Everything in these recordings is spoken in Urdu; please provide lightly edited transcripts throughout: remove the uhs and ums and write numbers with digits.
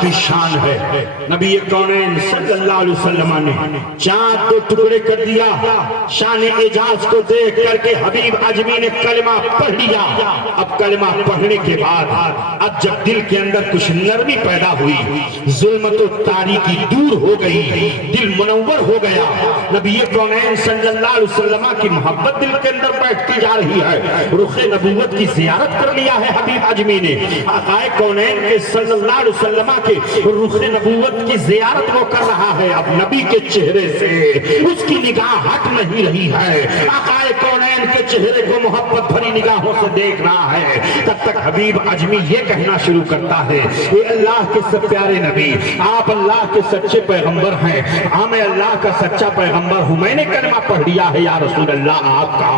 کی شان ہے. نبی کونین صلی اللہ علیہ وسلم نے چاند کو ٹکڑے کر دیا. شان اعجاز کو دیکھ کر کے حبیب اجمی نے کلمہ پڑھ لیا. اب کلمہ پڑھنے کے بعد اب جب دل کے اندر کچھ نرمی پیدا ہوئی, ظلمت و تاریکی دور ہو گئی, دل منور ہو گیا. نبی کونین صلی اللہ علیہ وسلم کی محبت دل کے اندر بیٹھتی جا رہی ہے. رخ نبوت کی زیارت کر لیا ہے حبیب اجمی نے. آقا کونین کے صلی اللہ علیہ وسلم کے رخ نبوت کی زیارت وہ کر رہا ہے. اب نبی کے چہرے سے اس کی نگاہ ہٹ نہیں رہی ہے. آقا کونین کے چہرے کو محبت بھری نگاہوں سے دیکھ رہا ہے. تب تک حبیب اجمی یہ کہنا شروع کرتا ہے, اے اللہ کے سب پیارے نبی, آپ اللہ کے سچے پیغمبر ہیں, میں اللہ کا سچا پیغمبر ہوں. میں نے کلمہ پڑھ لیا ہے یا رسول اللہ آپ کا.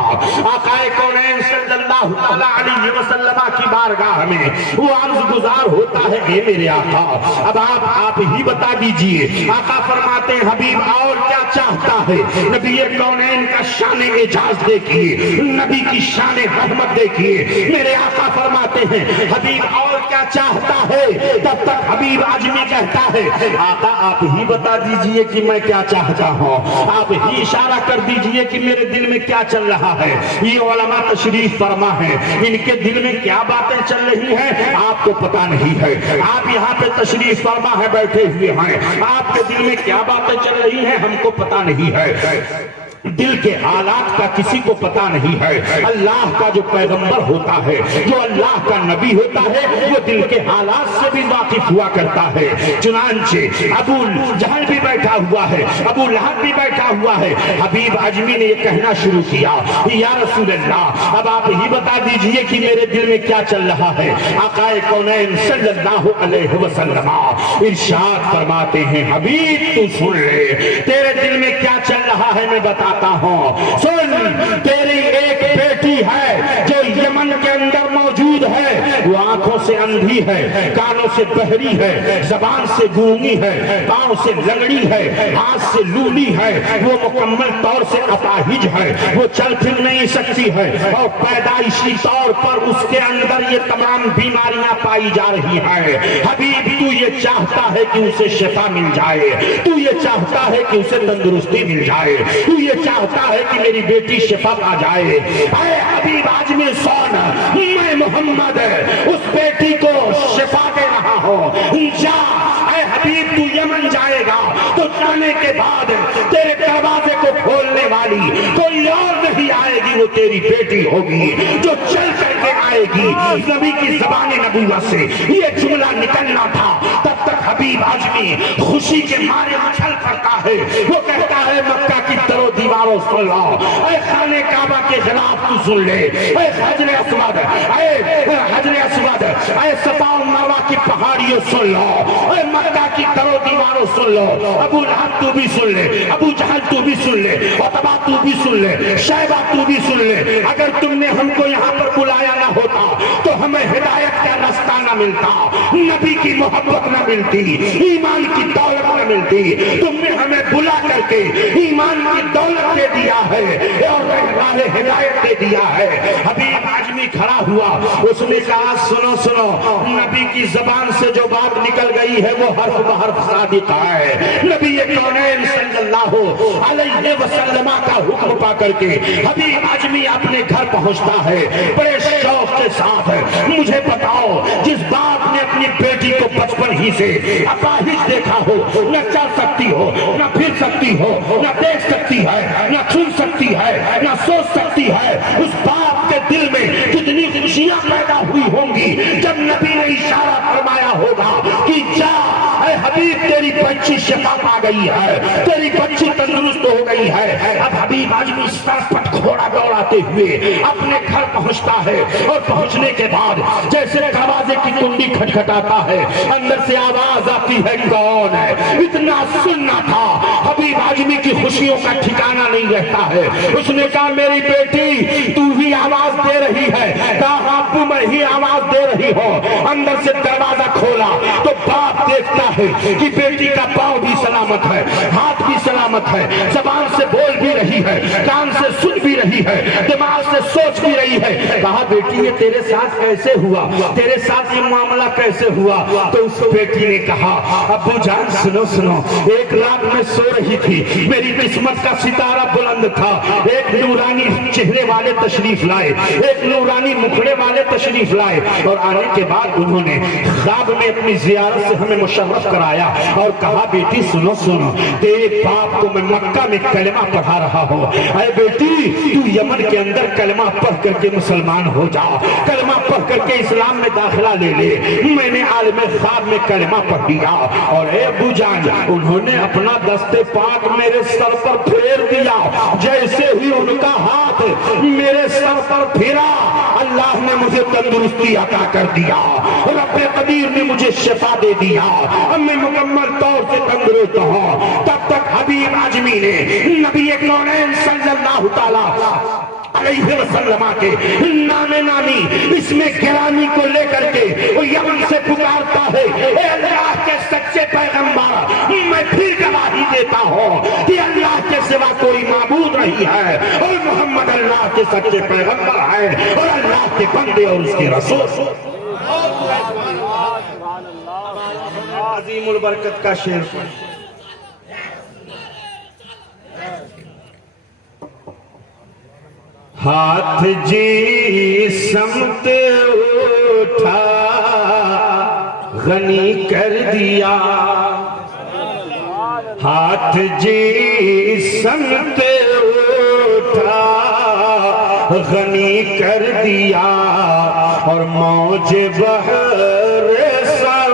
آقا کونین صلی اللہ علیہ وسلم کی بارگاہ میں وہ عرض گزار ہوتا ہے, اے میرے آقا اب آپ ہی بتا دیجئے. آقا فرماتے ہیں حبیب اور کیا چاہتا ہے. نبی کونین کا شان اعجاز دیکھیے, نبی کی شان رحمت دیکھیے. میرے آقا فرماتے ہیں حبیب اور کیا چاہتا ہے. تب تک حبیب اجمی کہتا ہے آقا آپ ہی بتا دیجئے کہ میں کیا چاہتا ہوں, آپ ہی اشارہ کر دیجئے کہ میرے دل میں کیا چل رہا ہے. یہ علماء تشریف فرما ہے, ان کے دل میں کیا باتیں چل رہی ہیں آپ کو پتا نہیں ہے. آپ یہاں پہ تشریف فرما ہے, بیٹھے ہوئے ہیں, آپ کے دل میں کیا باتیں چل رہی ہیں ہم کو پتا نہیں ہے. دل کے حالات کا کسی کو پتا نہیں ہے. اللہ کا جو پیغمبر ہوتا ہے, جو اللہ کا نبی ہوتا ہے, وہ دل کے حالات سے بھی واقف ہوا کرتا ہے. چنانچہ ابو جہل بھی بیٹھا ہوا ہے, ابو لہب بھی بیٹھا ہوا ہے. حبیب اجمی نے یہ کہنا شروع کیا, یا رسول اللہ اب آپ ہی بتا دیجئے کہ میرے دل میں کیا چل رہا ہے. آقا کونین صلی اللہ علیہ وسلم ارشاد فرماتے ہیں حبیب تو سن لے, تیرے دل میں کیا چل رہا ہے میں بتاتا ہوں. سن, تیری ایک بیٹی ہے جو یمن کے اندر موجود ہے. وہ آنکھوں سے اندھی ہے, کانوں سے بہری ہے, زبان سے گونگی ہے, پاؤں سے لنگڑی ہے, ہاتھ سے لولی ہے. وہ مکمل طور سے اپاہج ہے, وہ چل پھر نہیں سکتی ہے, اور پیدائشی طور پر اس کے اندر یہ تمام بیماریاں پائی جا رہی ہیں. حبیب تو یہ چاہتا ہے کہ اسے شفا مل جائے, تو یہ چاہتا ہے کہ اسے تندرستی مل جائے, تو یہ چاہتا ہے کہ میری بیٹی شفا پا جائے. اے حبیب اجمی سن, میں محمد اس بیٹی کو شفا دے رہا ہوں. جا اے حبیب تو یمن جائے گا تو جانے کے بعد تیرے دروازے کو کھولنے والی کوئی اور نہیں آئے گی, وہ تیری بیٹی ہوگی جو چل کر کے آئے گی. نبی کی زبان نبوت سے یہ جملہ نکلنا تھا. تب تک حبیب اجمی خوشی کے مارے اچھل پڑتا ہے. وہ کہتا ہے مکہ کی درو دیواروں سن لو, اے خانے کعبہ کے خلاف تو سن لے, اے حجر اسود, اے صفا و مروہ کی پہاڑیوں سن لو, اے مکہ کی درو دیواروں سن لو. ابو لہب تو بھی سن لے, ابو جہل تو بھی سن لے, عتبہ تو بھی سن لے, شیبہ تو بھی سن لے. اگر تم نے ہم کو یہاں پر بلایا نہ ہوتا تو ہمیں ہدایت کا راستہ نہ ملتا, نبی کی محبت نہ ملتی, ایمان کی دولت نہ ملتی. تم نے ہمیں بلا کر کے ایمان کی دولت دے دیا ہے اور راہ ہدایت دے دیا ہے. حبیب اجمی کھڑا ہوا, اس نے کہا سنو سنو, نبی کی زبان سے جو بات نکل گئی ہے وہ حرف بحرف صادق ہے. نبی کونین صلی اللہ علیہ وسلم کا حکم پا کر کے حبیب اجمی اپنے گھر پہنچتا ہے بڑے شوق کے ساتھ. مجھے بتاؤ, جس باپ نے اپنی بیٹی کو بچپن ہی سے اپاہج دیکھا ہو, نہ چل سکتی ہو, نہ پھر سکتی ہو, نہ دیکھ سکتی ہے, نہ چھو سکتی ہے, نہ سوچ سکتی ہے, اس باپ کے دل میں کتنی خوشیاں پیدا ہوئی ہوں گی جب نبی نے اشارہ فرمایا ہوگا کہ جا اے حبیب تیری بچی شفا پا گئی ہے, تیری بچی تندرست ہو گئی ہے. اب حبیب اجمی سر پٹ گھوڑا دوڑاتے ہوئے اپنے گھر پہنچتا ہے, اور پہنچنے کے بعد جیسے دروازے کی کنڈی کھٹکھٹاتا ہے, اندر سے آواز آتی ہے کون ہے. اتنا سننا تھا, حبیب اجمی کی خوشیوں کا ٹھکانہ نہیں رہتا ہے. اس نے کہا میری بیٹی تو ہی آواز دے رہی ہے. کہا تم ہی آواز دے رہی ہو. اندر سے دروازہ کھولا تو باپ دیکھتا ہے کہ بیٹی کا پاؤں بھی سلامت ہے, ہاتھ بھی سلامت ہے, زبان سے بول بھی رہی ہے, کان سے سن بھی رہی رہی ہے, دماغ سے سوچ بھی رہی ہے. کہا بیٹی یہ تیرے ساتھ کیسے ہوا, تیرے ساتھ یہ معاملہ کیسے ہوا؟ تو اس بیٹی نے کہا ابو جان سنو سنو, ایک رات میں سو رہی تھی, میری قسمت کا ستارہ بلند تھا, ایک نورانی چہرے والے تشریف لائے, ایک نورانی مکھڑے والے تشریف لائے, اور آنے کے بعد انہوں نے خواب میں اپنی زیارت سے ہمیں مشرف کرایا اور کہا بیٹی سنو سنو, تیرے باپ کو میں مکہ میں کلمہ پڑھا رہا ہوں, اے بیٹی تو یمن کے اندر کلمہ پڑھ کر کے مسلمان ہو جا, کلمہ پڑھ کر کے اسلام میں داخلہ لے لے. میں نے عالم خواب میں کلمہ پڑھ دیا, اور اے ابو جان انہوں نے اپنا دست پاک میرے سر پر پھیر دیا. جیسے ہی ان کا ہاتھ میرے سر پر پھیرا, اللہ نے مجھے تندرستی عطا کر دیا, رب قدیر نے مجھے شفا دے دیا, اب میں مکمل طور سے تندرست ہوں. تب تک حبیب اعظمی نے نبی کونین صلی اللہ تعالی علیہ وسلم کے نام نامی اس میں گرامی کو لے کر کے وہ یمن سے پکارتا ہے, اے اللہ کے سچے پیغمبر, میں پھر گواہی دیتا ہوں کہ اللہ کے سوا کوئی معبود نہیں ہے, اور محمد اللہ کے سچے پیغمبر ہیں, اور اللہ کے بندے اور اس کے رسول. عظیم البرکت کا شعر پڑھ. ہاتھ جی سمت اٹھا غنی کر دیا, ہاتھ جی سمت اٹھا غنی کر دیا, اور موج بہر